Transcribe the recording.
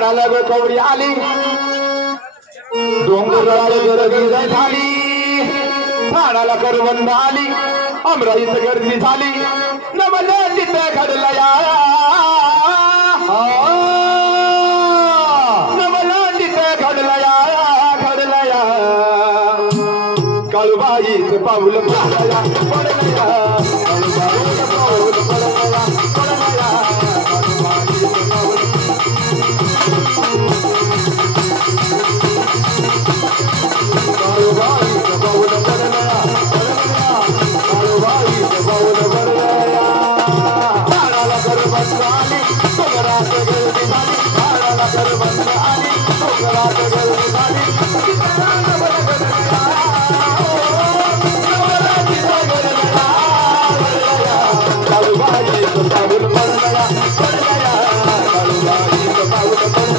झाडाला ग कवडी आली डोंगराला गर्दी झाली झाडाला करवंद आली अमराईत गर्दी झाली नवल्या तिथं घडला या नवल्या तिथं घडला या काळूबाईच पाऊल पडलया पडलया काळूबाईच पाऊल पडलया पडलया काळूबाईच पाऊल पडलया काळूबाईच पाऊल पडलया झाडाला करवंद आली डोंगरात गर्दी झाली झाडाला करवंद आली डोंगरात गर्दी झाली काळूबाईच पाऊल पडलया पडलया काळूबाईच पाऊल पडलया